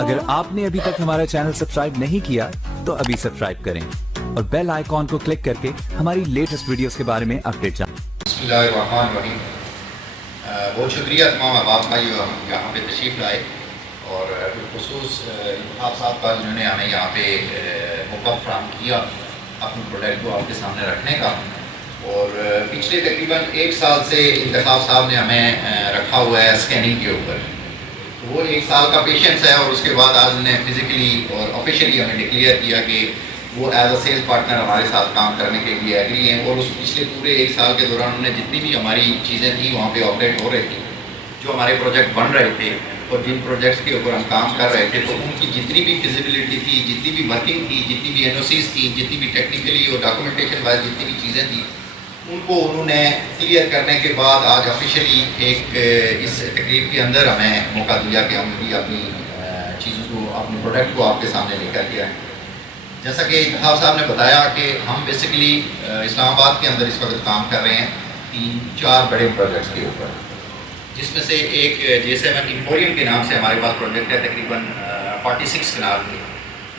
اگر آپ نے ابھی تک ہمارا چینل سبسکرائب نہیں کیا تو ابھی سبسکرائب کریں اور بیل آئیکن کو کلک کر کے ہماری لیٹسٹ ویڈیوز کے بارے میں اپڈیٹ جانیں۔ بسم اللہ الرحمن الرحیم۔ بہت شکریہ تمام احباب کا یہاں پہ تشریف لائے اور بالخصوص انتخاب صاحب کا جنہوں نے ہمیں یہاں پہ موقع فراہم کیا اپنے پروڈکٹ کو آپ کے سامنے رکھنے کا۔ اور پچھلے تقریباً 1 سال سے انتخاب صاحب نے ہمیں رکھا ہوا ہے اسکیننگ کے اوپر۔ وہ 1 سال کا پیشنس ہے اور اس کے بعد آج نے فزیکلی اور آفیشلی ہمیں ڈکلیئر کیا کہ وہ ایز اے سیلز پارٹنر ہمارے ساتھ کام کرنے کے لیے ایگری ہیں۔ اور اس پچھلے پورے 1 سال کے دوران انہوں نے جتنی بھی ہماری چیزیں تھیں وہاں پہ آپریٹ ہو رہی تھی، جو ہمارے پروجیکٹ بن رہے تھے اور جن پروجیکٹس کے اوپر ہم کام کر رہے تھے، تو ان کی جتنی بھی فیزیبلٹی تھی، جتنی بھی ورکنگ تھی، جتنی بھی NOCs تھیں، جتنی بھی ٹیکنیکلی اور ڈاکومنٹیشن وائز جتنی بھی چیزیں تھیں، ان کو انہوں نے کلیئر کرنے کے بعد آج آفیشلی ایک اس تقریب کے اندر ہمیں موقع دیا کہ ہم بھی اپنی چیزوں کو، اپنے پروڈکٹ کو آپ کے سامنے لے کر کے آئیں۔ جیسا کہ انتخاب صاحب نے بتایا کہ ہم بیسیکلی اسلام آباد کے اندر اس وقت کام کر رہے ہیں 3-4 بڑے پروجیکٹس کے اوپر، جس میں سے ایک J7 ایمپوریم کے نام سے ہمارے پاس پروجیکٹ ہے تقریباً 46 کنال کے،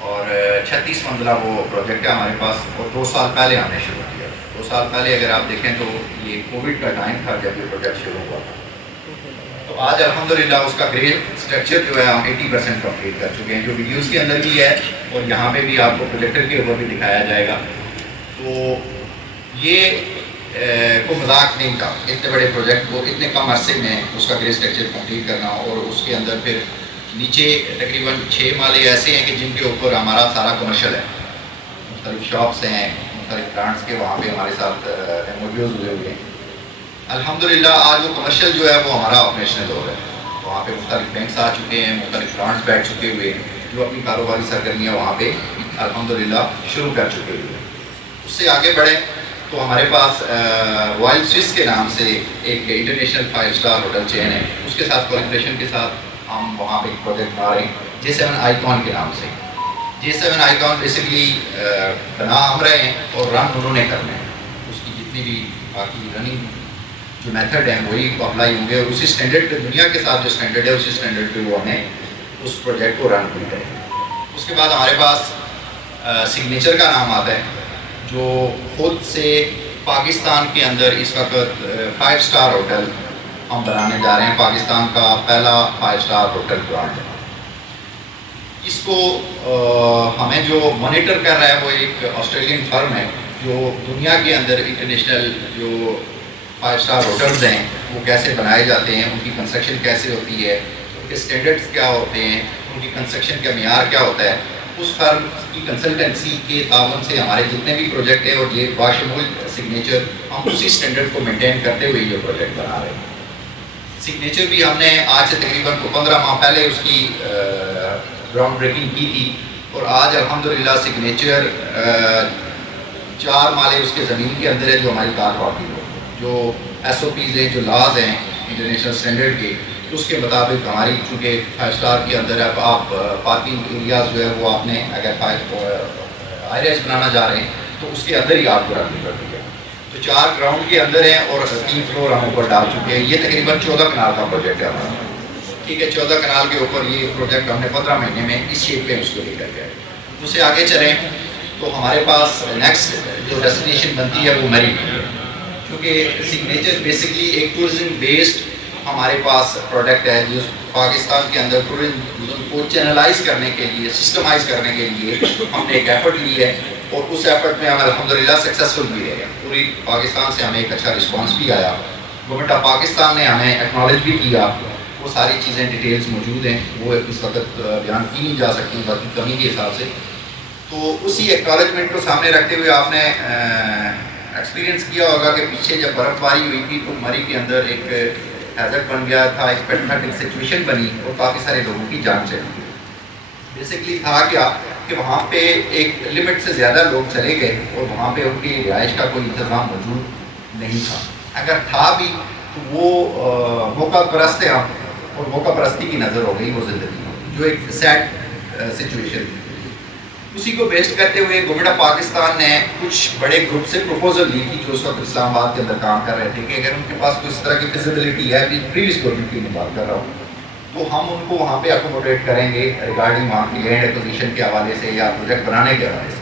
اور 36 منزلہ وہ پروجیکٹ ہے ہمارے پاس، اور 2 سال پہلے ہم نے شروع کیا۔ 2 سال پہلے اگر آپ دیکھیں تو یہ کووڈ کا ٹائم تھا جب یہ پروجیکٹ شروع ہوا تھا۔ تو آج الحمدللہ اس کا گریڈ اسٹرکچر جو ہے ہم 80% کمپلیٹ کر چکے ہیں، جو ویڈیوز کے اندر بھی ہے اور یہاں پہ بھی آپ کو پروجیکٹر کے اوپر بھی دکھایا جائے گا۔ تو یہ کوئی مذاق نہیں تھا، اتنے بڑے پروجیکٹ کو اتنے کم عرصے میں اس کا گریڈ اسٹرکچر کمپلیٹ کرنا، اور اس کے اندر پھر نیچے تقریباً 6 مالے ایسے ہیں کہ جن کے اوپر ہمارا سارا کمرشل ہے، مختلف شاپس ہیں، مختلف برانڈس کے وہاں پہ ہمارے ساتھ MOUs ہوئے ہوئے ہیں۔ الحمدللہ آج وہ کمرشل جو ہے وہ ہمارا آپریشنل ہو رہا ہے، وہاں پہ مختلف بینکس آ چکے ہیں، مختلف برانڈس بیٹھ چکے ہوئے ہیں جو اپنی کاروباری سرگرمیاں وہاں پہ الحمدللہ شروع کر چکے ہوئے ہیں۔ اس سے آگے بڑھیں تو ہمارے پاس رائل سوئس کے نام سے ایک انٹرنیشنل 5 اسٹار ہوٹل چین ہے، اس کے ساتھ کولیبریشن کے ساتھ ہم وہاں پہ ایک پروجیکٹ بنا رہے ہیں J7 آئیکن کے نام سے۔ J7 آئیکن بیسیکلی بنا ہم رہے ہیں اور رن انہوں نے کرنا ہے، اس کی جتنی بھی باقی رننگ جو میتھڈ ہیں وہی اپلائی ہوں گے، اور اسی اسٹینڈرڈ پہ، دنیا کے ساتھ جو اسٹینڈرڈ ہے اسی اسٹینڈرڈ پہ وہ ہمیں اس پروجیکٹ کو رن کرتے ہیں۔ اس کے بعد ہمارے پاس سگنیچر کا نام آتا ہے، جو خود سے پاکستان کے اندر اس وقت 5 اسٹار ہوٹل ہم بنانے جا رہے ہیں، پاکستان کا پہلا 5 اسٹار ہوٹل برانڈ ہے۔ اس کو ہمیں جو مانیٹر کر رہا ہے وہ ایک آسٹریلین فرم ہے، جو دنیا کے اندر انٹرنیشنل جو 5 اسٹار ہوٹلز ہیں وہ کیسے بنائے جاتے ہیں، ان کی کنسٹرکشن کیسے ہوتی ہے، ان کے اسٹینڈرڈس کیا ہوتے ہیں، ان کی کنسٹرکشن کا معیار کیا ہوتا ہے، اس فرم کی کنسلٹنسی کے تعاون سے ہمارے جتنے بھی پروجیکٹ ہیں اور یہ باشمول سگنیچر، ہم اسی اسٹینڈرڈ کو مینٹین کرتے ہوئے یہ پروجیکٹ بنا رہے ہیں۔ سگنیچر بھی ہم نے آج سے تقریباً 15 ماہ پہلے اس کی گراؤنڈ بریکنگ کی تھی، اور آج الحمدللہ سگنیچر 4 مالے اس کے زمین کے اندر ہے، جو ہماری کار پارکنگ ہو، جو SOPs ہیں، جو لاز ہیں انٹرنیشنل اسٹینڈرڈ کے، اس کے مطابق ہماری چونکہ 5 اسٹار کے اندر ہے، آپ پارکنگ ایریاز جو ہے وہ آپ نے اگر 5 ایریاز بنانا جا رہے ہیں تو اس کے اندر ہی آپ کو رکھنی پڑتی ہے۔ تو 4 گراؤنڈ کے اندر ہیں اور 3 فلور ہم اوپر ڈال چکے ہیں۔ یہ تقریباً 14 کنال کا پروجیکٹ ہے ہمارا، ٹھیک ہے، 14 کنال کے اوپر یہ پروجیکٹ ہم نے 15 مہینے میں اس شیپ پہ اس کو لے کر کے آئے۔ اس سے آگے چلیں تو ہمارے پاس نیکسٹ جو ڈیسٹینیشن بنتی ہے وہ مری ہے، کیونکہ سگنیچر بیسکلی ایک ٹورزم بیسڈ ہمارے پاس پروڈکٹ ہے، جو پاکستان کے اندر ٹورزم کو چینلائز کرنے کے لیے، سسٹمائز کرنے کے لیے ہم نے ایک ایفرٹ لی ہے، اور اس ایفرٹ میں ہم الحمدللہ سکسیزفل بھی رہے ہیں۔ پوری پاکستان سے ہمیں ایک اچھا رسپانس بھی آیا، گورنمنٹ آف پاکستان نے ہمیں ایکنالج بھی کیا۔ وہ ساری چیزیں ڈیٹیلز موجود ہیں، وہ اس وقت بیان کی نہیں جا سکتی باقی کمی کے حساب سے۔ تو اسی ایکنالجمنٹ کو سامنے رکھتے ہوئے آپ نے ایکسپیرینس کیا ہوگا کہ پیچھے جب برف باری ہوئی تھی تو مری کے اندر ایک ہیزرڈ بن گیا تھا، ایک پیٹرنٹک سچویشن بنی اور کافی سارے لوگوں کی جان چلی گئی۔ بیسکلی تھا کیا کہ وہاں پہ ایک لمٹ سے زیادہ لوگ چلے گئے اور وہاں پہ ان کی رہائش کا کوئی انتظام موجود نہیں تھا، اگر تھا بھی تو وہ موقع پرست ہیں اور موقع پرستی کی نظر ہو گئی وہ زندگی میں، جو ایک سیڈ سچویشن تھی۔ اسی کو بیسڈ کرتے ہوئے گورنمنٹ آف پاکستان نے کچھ بڑے گروپ سے پروپوزل لی تھی جو اس وقت اسلام آباد کے اندر کام کر رہے تھے، کہ اگر ان کے پاس کوئی اس طرح کی فیزیبلٹی ہے، پریویس گورنمنٹ کی میں بات کر رہا ہوں، تو ہم ان کو وہاں پہ اکوموڈیٹ کریں گے ریگارڈنگ وہاں کی لینڈ ایکوزیشن کے حوالے سے یا پروجیکٹ بنانے کے حوالے سے.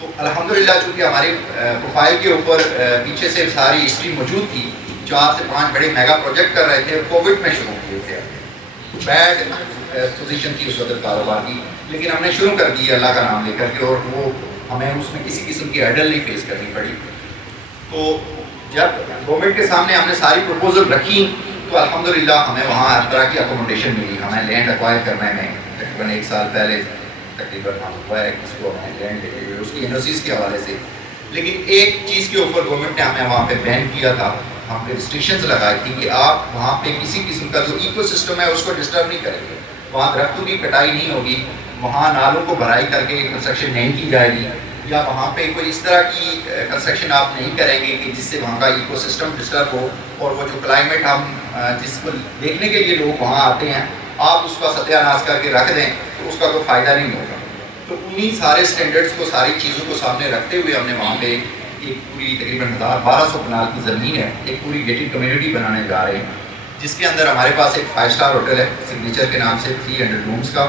تو الحمدللہ چونکہ ہماری پروفائل کے اوپر پیچھے سے ساری ہسٹری موجود تھی, 4 سے 5 بڑے میگا پروجیکٹ کر رہے تھے, کووڈ میں شروع کیے تھے. بیڈ پوزیشن تھی اس وقت کاروبار کی, لیکن ہم نے شروع کر دی اللہ کا نام لے کر کے, اور وہ ہمیں اس میں کسی قسم کی ہیڈل نہیں فیس کرنی پڑی. تو جب گورنمنٹ کے سامنے ہم نے ساری پروپوزل رکھی تو الحمدللہ ہمیں وہاں ہر طرح کی اکوموڈیشن ملی. ہمیں لینڈ ایکوائر کرنے میں تقریباً 1 سال پہلے تقریباً ہوا ہے اس کو ہمیں لینڈ اس کی انڈسٹریز کے حوالے سے. لیکن ایک چیز کے اوپر گورنمنٹ نے ہمیں وہاں پہ بین کیا تھا, ہم پہ ریسٹرکشنز لگائی تھی کہ آپ وہاں پہ کسی قسم کا جو ایکو سسٹم ہے اس کو ڈسٹرب نہیں کریں گے, وہاں درختوں کی کٹائی نہیں ہوگی, وہاں نالوں کو بھرائی کر کے کنسٹرکشن نہیں کی جائے گی, یا وہاں پہ کوئی اس طرح کی کنسٹرکشن آپ نہیں کریں گے کہ جس سے وہاں کا ایکو سسٹم ڈسٹرب ہو, اور وہ جو کلائمیٹ ہم جس کو دیکھنے کے لیے لوگ وہاں آتے ہیں آپ اس کا ستیہ ناش کر کے رکھ دیں تو اس کا کوئی فائدہ نہیں ہوگا. تو انہی سارے سٹینڈرڈز کو, ساری چیزوں کو سامنے رکھتے ہوئے ہم نے وہاں پہ ایک پوری تقریباً 1200 کنال کی زمین ہے, ایک پوری گیٹڈ کمیونٹی بنانے جا رہے ہیں, جس کے اندر ہمارے پاس ایک 5 اسٹار ہوٹل ہے سگنیچر کے نام سے 300 رومز کا.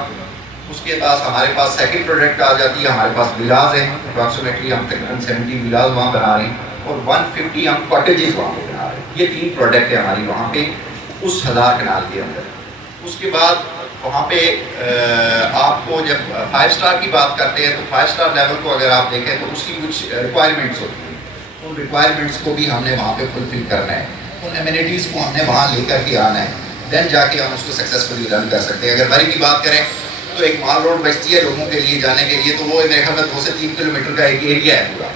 اس کے پاس ہمارے پاس سیکنڈ پروڈکٹ آ جاتی ہے, ہمارے پاس ولاز ہیں, اپراکسیمیٹلی ہم تقریباً 70 ولاز وہاں بنا رہے ہیں, اور 150 ہم کاٹیجز وہاں پہ بنا رہے ہیں. یہ 3 پروڈکٹ ہیں ہماری وہاں پہ اس 1000 کنال کے اندر. اس کے بعد وہاں پہ آپ کو جب 5 اسٹار کی بات کرتے ہیں تو 5 اسٹار لیول کو اگر آپ دیکھیں تو اس کی کچھ ریکوائرمنٹس ہوتی ہیں, ان ریکوائرمنٹس کو بھی ہم نے وہاں پہ فلفل کرنا ہے, ان ایمینٹیز کو ہم نے وہاں لے کر کے آنا ہے, دین جا کے ہم اس کو سکسیزفلی رن کر سکتے ہیں. اگر بری کی بات کریں تو ایک مال روڈ بچتی ہے لوگوں کے لیے جانے کے لیے, تو وہ میرے خیال میں 2 سے 3 کلومیٹر کا ایک ایریا ہے پورا,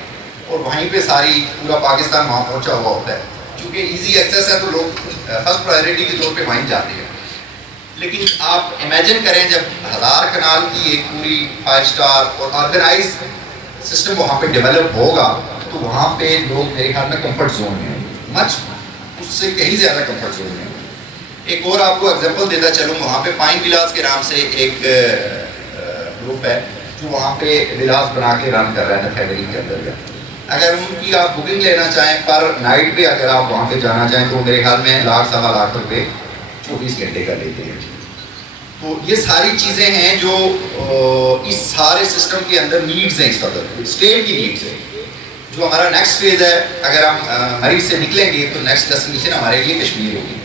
اور وہیں پہ ساری پورا پاکستان وہاں پہنچا ہوا ہوتا ہے. چونکہ ایزی ایکسیس ہے تو لوگ فرسٹ پرائیورٹی کے طور پہ وہیں جاتے ہیں. لیکن آپ امیجن کریں جب 1000 کنال کی ایک پوری 5 اسٹار اور آرگنائز سسٹم وہاں پہ ڈیولپ ہوگا تو وہاں پہ لوگ میرے خیال میں کمفرٹ زون میں ہوں, مچ اس سے کہیں زیادہ کمفرٹ زون میں ہوں. ایک اور آپ کو ایگزامپل دیتا چلوں, وہاں پہ پائن ولاز کے نام سے ایک گروپ ہے جو وہاں پہ ولاز بنا کے رن کر رہا ہے فیبری کے اندر. اگر ان کی آپ بکنگ لینا چاہیں پر نائٹ پہ اگر آپ وہاں پہ جانا چاہیں تو میرے خیال میں 1,00,000 سوا لاکھ روپے 24 گھنٹے کا لیتے ہیں. تو یہ ساری چیزیں ہیں جو اس سارے سسٹم کے اندر نیڈز ہیں, اس وقت اسٹیٹ کی نیڈز ہیں. جو ہمارا نیکسٹ فیز ہے, اگر ہم مریض سے نکلیں گے تو نیکسٹ ڈیسٹینیشن ہمارے لیے کشمیر ہوگی,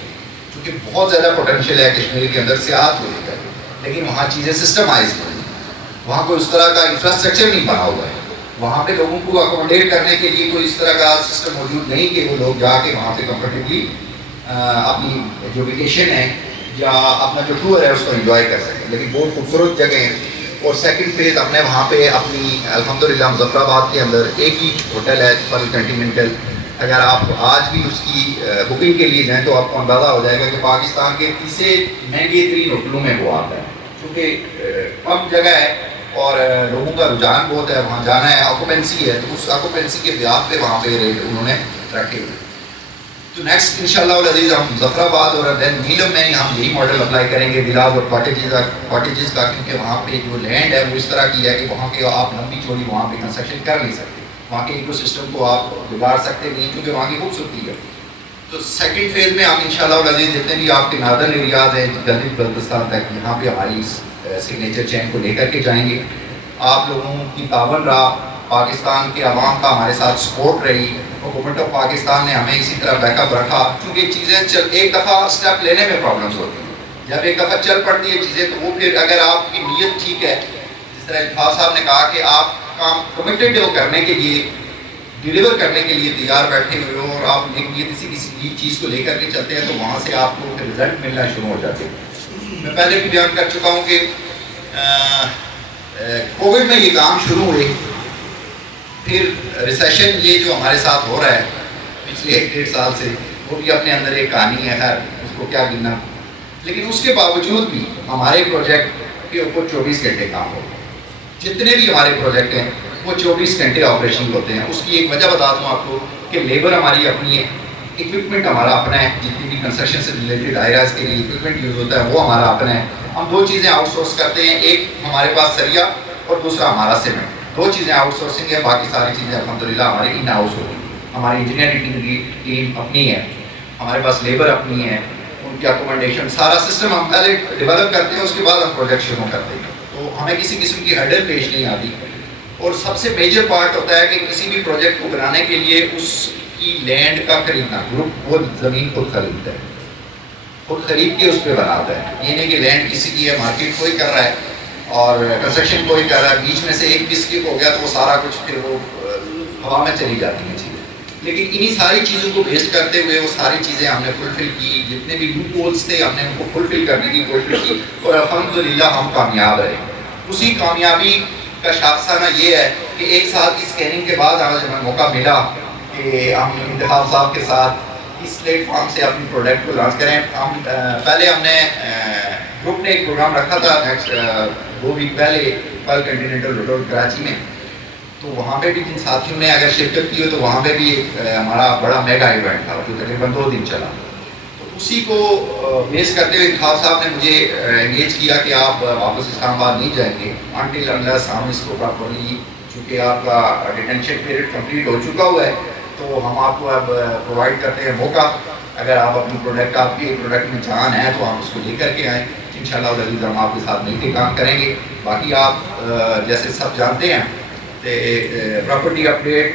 کیونکہ بہت زیادہ پوٹینشیل ہے کشمیر کے اندر سیاحت کو لے کر, لیکن وہاں چیزیں سسٹمائز نہیں ہیں, وہاں کوئی اس طرح کا انفراسٹرکچر نہیں بنا ہوا ہے, وہاں پہ لوگوں کو اکوموڈیٹ کرنے کے لیے کوئی اس طرح کا سسٹم موجود نہیں کہ وہ لوگ جا کے وہاں پہ کمفرٹیبلی اپنی جو ویکیشن ہے یا اپنا جو ٹور ہے اس کو انجوائے کر سکیں. لیکن بہت خوبصورت جگہ ہیں. اور سیکنڈ فیز ہم نے وہاں پہ اپنی الحمدللہ مظفر آباد کے اندر ایک ہی ہوٹل ہے پر کنٹیننٹل, اگر آپ آج بھی اس کی بکنگ کے لیے جائیں تو آپ کو اندازہ ہو جائے گا کہ پاکستان کے 30 مہنگے ترین ہوٹلوں میں وہ آتا ہے, کیونکہ کم جگہ ہے اور لوگوں کا رجحان بہت ہے, وہاں جانا ہے, آکوپینسی ہے, تو اس آکوپینسی کے بیاض پہ وہاں پہ ریٹ انہوں نے رکھے ہوئے. تو نیکسٹ انشاءاللہ العزیز ہم مظفر آباد اور دین نیلم میں ہم یہی ماڈل اپلائی کریں گے ولاز اور کاٹیجز کا, کیونکہ وہاں پہ جو لینڈ ہے وہ اس طرح کی ہے کہ وہاں کے آپ لمبی چوڑی وہاں پہ کنسٹرکشن کر نہیں سکتے, وہاں کے ایکو سسٹم کو آپ بگاڑ سکتے نہیں کیونکہ وہاں کی خوبصورتی ہے. تو سیکنڈ فیز میں ہم انشاءاللہ العزیز جتنے بھی آپ کے ناردرن ایریاز ہیں جلدی بلتستان تک, یہاں پہ ہماری سگنیچر چین کو لے کر کے جائیں گے. آپ لوگوں کی تعاون رہا, پاکستان کے عوام کا ہمارے ساتھ سپورٹ رہی, گورنمنٹ آف پاکستان نے ہمیں اسی طرح بیک اپ رکھا, کیونکہ چیزیں ایک دفعہ اسٹیپ لینے میں پرابلمس ہوتی ہیں, جب ایک دفعہ چل پڑتی ہے چیزیں تو وہ پھر اگر آپ کی نیت ٹھیک ہے, جس طرح الفاظ صاحب نے کہا کہ آپ کام کمیٹڈ ہو کرنے کے لیے, ڈیلیور کرنے کے لیے تیار بیٹھے ہوئے ہو, اور آپ ایک نیت کسی چیز کو لے کر کے چلتے ہیں تو وہاں سے آپ کو پھر رزلٹ ملنا شروع ہو جاتے ہیں. میں پہلے بھی بیان کر چکا ہوں کہ کووڈ میں یہ کام شروع ہوئے, پھر ریسیشن یہ جو ہمارے ساتھ ہو رہا ہے پچھلے 1-1.5 سال سے, وہ بھی اپنے اندر ایک کہانی ہے, خیر اس کو کیا گننا. لیکن اس کے باوجود بھی ہمارے پروجیکٹ کے اوپر 24 گھنٹے کام ہو, جتنے بھی ہمارے پروجیکٹ ہیں وہ 24 گھنٹے آپریشن ہوتے ہیں. اس کی ایک وجہ بتا دوں آپ کو کہ لیبر ہماری اپنی ہے, اکوپمنٹ ہمارا اپنا ہے, جتنی بھی کنسٹرکشن سے ریلیٹڈ آئیراز کے لیے اکوپمنٹ یوز ہوتا ہے وہ ہمارا اپنا ہے. ہم 2 چیزیں آؤٹ سورس کرتے ہیں, ایک ہمارے پاس سریا اور دوسرا ہمارا سیمنٹ. 2 چیزیں آؤٹ سورسنگ ہے, باقی ساری چیزیں الحمدللہ ہماری ان ہاؤس ہوتی ہیں. ہماری انجینئرنگ ٹیم اپنی ہے, ہمارے پاس لیبر اپنی ہے, ان کی اکوموڈیشن سارا سسٹم ہم پہلے ڈیولپ کرتے ہیں, اس کے بعد ہم پروجیکٹ شروع کرتے ہیں. تو ہمیں کسی قسم کی ہرڈل پیش نہیں آتی. اور سب سے میجر پارٹ ہوتا ہے کہ کسی بھی پروجیکٹ کو بنانے کے لیے اس کی لینڈ کا خریدنا. گروپ وہ زمین خود خریدتا ہے, خود خرید کے اس پہ بناتا ہے. یہ نہیں کہ لینڈ کسی کی ہے, مارکیٹ کوئی کر رہا ہے اور کنسٹرکشن کوئی کر رہا ہے, بیچ میں سے ایک بسکٹ ہو گیا تو وہ سارا کچھ پھر وہ ہوا میں چلی جاتی ہیں چیزیں. لیکن انہی ساری چیزوں کو بیسڈ کرتے ہوئے وہ ساری چیزیں ہم نے فلفل کی. جتنے بھی لوپ ہولز تھے ہم نے ان کو فلفل کرنے کی کوشش کی اور الحمدللہ ہم کامیاب رہے. اسی کامیابی کا شاخسانہ یہ ہے کہ ایک سال کی اسکیننگ کے بعد ہمیں جب موقع ملا کہ ہم انتخاب صاحب کے ساتھ اس پلیٹ فارم سے اپنی پروڈکٹ کو لانچ کریں. پہلے ہم نے گروپ نے ایک پروگرام رکھا تھا نیکسٹ 2 ویک پہلے پل کنٹیننٹل ہوٹل کراچی میں. تو وہاں پہ بھی جن ساتھیوں نے اگر شرکت کی ہو تو وہاں پہ بھی ہمارا بڑا میگا ایونٹ تھا جو تقریباً 2 دن چلا. تو اسی کو بیس کرتے ہوئے انتخاب صاحب نے مجھے انگیج کیا کہ آپ واپس اسلام آباد نہیں جائیں گے انٹل انلیس ہم اس کو پراپرلی, چونکہ آپ کا ڈیٹینشن پیریڈ کمپلیٹ ہو چکا ہوا ہے تو ہم آپ کو اب پرووائڈ کرتے ہیں موقع. اگر آپ اپنی پروڈکٹ, آپ کی پروڈکٹ میں جان ہے تو آپ اس کو لے کر کے آئیں. انشاءاللہ العزیز ہم آپ کے ساتھ مل کے کام کریں گے. باقی آپ جیسے سب جانتے ہیں پراپرٹی اپڈیٹ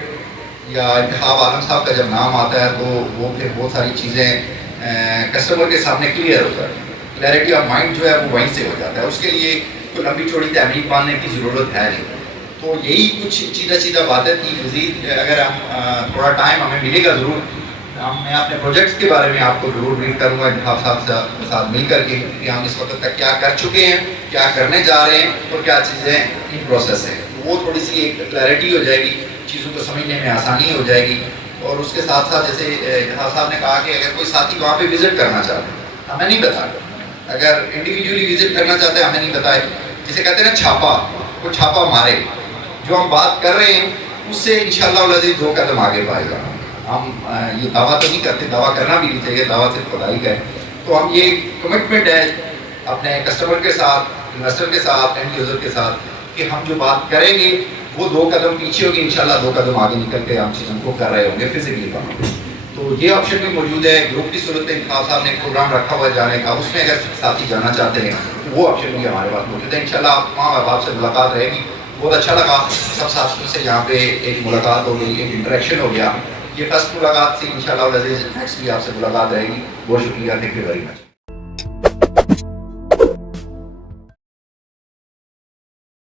یا انتخاب عالم صاحب کا جب نام آتا ہے تو وہ پھر بہت ساری چیزیں کسٹمر کے سامنے کلیئر ہوتا ہے. کلیئرٹی آف مائنڈ جو ہے وہ وہیں سے ہو جاتا ہے. اس کے لیے کوئی لمبی چوڑی تحریک باندھنے کی ضرورت ہے نہیں. تو یہی کچھ سیدھا باتیں تھی. مزید اگر ہم تھوڑا ٹائم ہمیں ملے گا ضرور, میں اپنے پروجیکٹس کے بارے میں آپ کو ضرور بریف کروں گا انتخاب صاحب کے ساتھ مل کر کے کہ ہم اس وقت تک کیا کر چکے ہیں, کیا کرنے جا رہے ہیں اور کیا چیزیں ان پروسیس ہیں. وہ تھوڑی سی ایک کلیئرٹی ہو جائے گی, چیزوں کو سمجھنے میں آسانی ہو جائے گی. اور اس کے ساتھ ساتھ جیسے انتخاب صاحب نے کہا کہ اگر کوئی ساتھی وہاں پہ وزٹ کرنا چاہتے ہیں ہمیں نہیں بتا, اگر انڈیویجولی وزٹ کرنا چاہتے ہیں ہمیں نہیں بتائے. جسے کہتے ہیں نا چھاپا, وہ چھاپا مارے. جو ہم بات کر رہے ہیں اس سے انشاءاللہ العزیز 2 قدم آگے پائے گا. ہم یہ دعویٰ تو نہیں کرتے, دعویٰ کرنا بھی نہیں چاہیے, دعویٰ صرف خدائی کا ہے. تو ہم یہ کمٹمنٹ ہے اپنے کسٹمر کے ساتھ, انویسٹر کے ساتھ, اینڈ یوزر کے ساتھ کہ ہم جو بات کریں گے وہ 2 قدم پیچھے ہوگی, انشاءاللہ 2 قدم آگے نکل کے ہم چیزوں کو کر رہے ہوں گے فزیکلی کام. تو یہ آپشن بھی موجود ہے. گروپ کی صورت میں انتخاب صاحب نے ایک پروگرام رکھا ہوا ہے جانے کا, اس میں اگر ساتھی جانا چاہتے ہیں تو وہ آپشن بھی ہمارے پاس موجود ہے. انشاءاللہ آپ تمام احباب سے ملاقات رہے گی. بہت اچھا لگا سب ساتھیوں سے یہاں پہ ایک ملاقات ہو گئی, ایک انٹریکشن ہو گیا. یہ فرسٹ ملاقات سے انشاءاللہ العزیز نیکسٹ بھی آپ سے ملاقات رہے گی. بہت شکریہ, تھینک یو ویری مچ.